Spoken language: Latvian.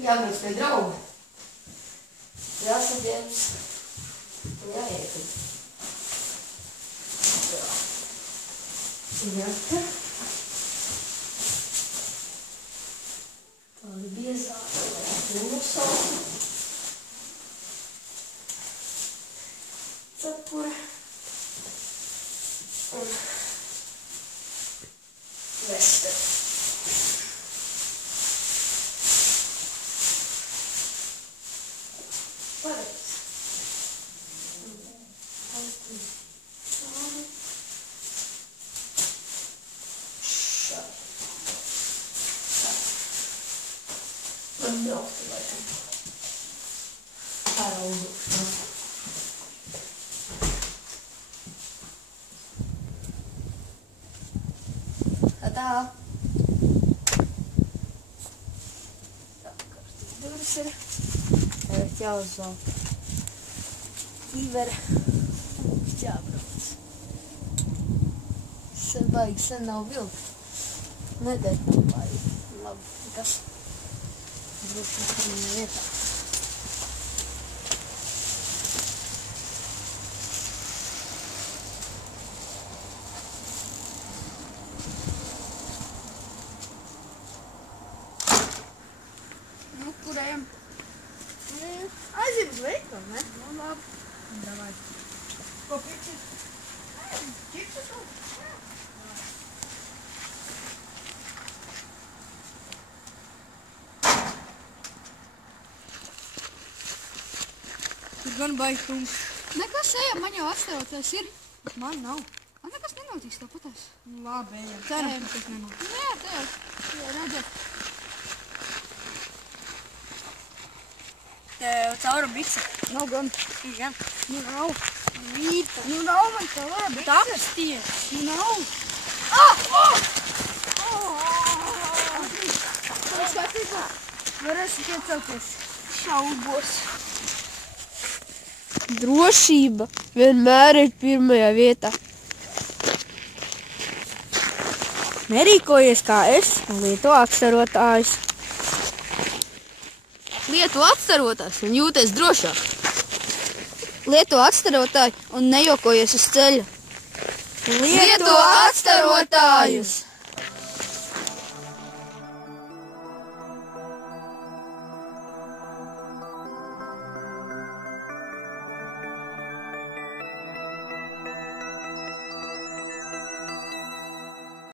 Jābrauc pie drauga. Jāsaģērs. Jāiekļ. Jaka. Tāda biezāta, lai nosauka. Cepure. Un veste. Pareizi. Man brauktu laikam. Ar augšanu. Tā. Tā, kārtīgi durvis ir. Tagad jāuzvelk ķivere. Jābrauc. Baigi sen nav vilkt. Nedēļ baigi. Labi, kas? Droši nākamajā vietā. Nu, kur ejam? Aizjām uz veikalu, ne? Nu, labi. Davai. Ko pirksim? Ķipsus un? Tur gan baigi tumšs. Nekas ejam, man jau atstēroties ir. Man nav. Man nekas nenotiks tāpatās. Nu, labi, ejam. Ceram, ka tas nenotiks. Nē, te jau redzēt. Tev caura bikse. Nav gan. Jā. Nu nav. Vīta. Nu nav man caura bikse. Tapsties. Nu nav. Varēsi iecelties. Šaubos. Drošība vienmēr ir pirmajā vietā. Nerīkojies kā es un lieto atstarotājus. Lieto atstarotājs un jūties drošāk. Lieto atstarotāju un nejokojies uz ceļa. Lieto atstarotājus!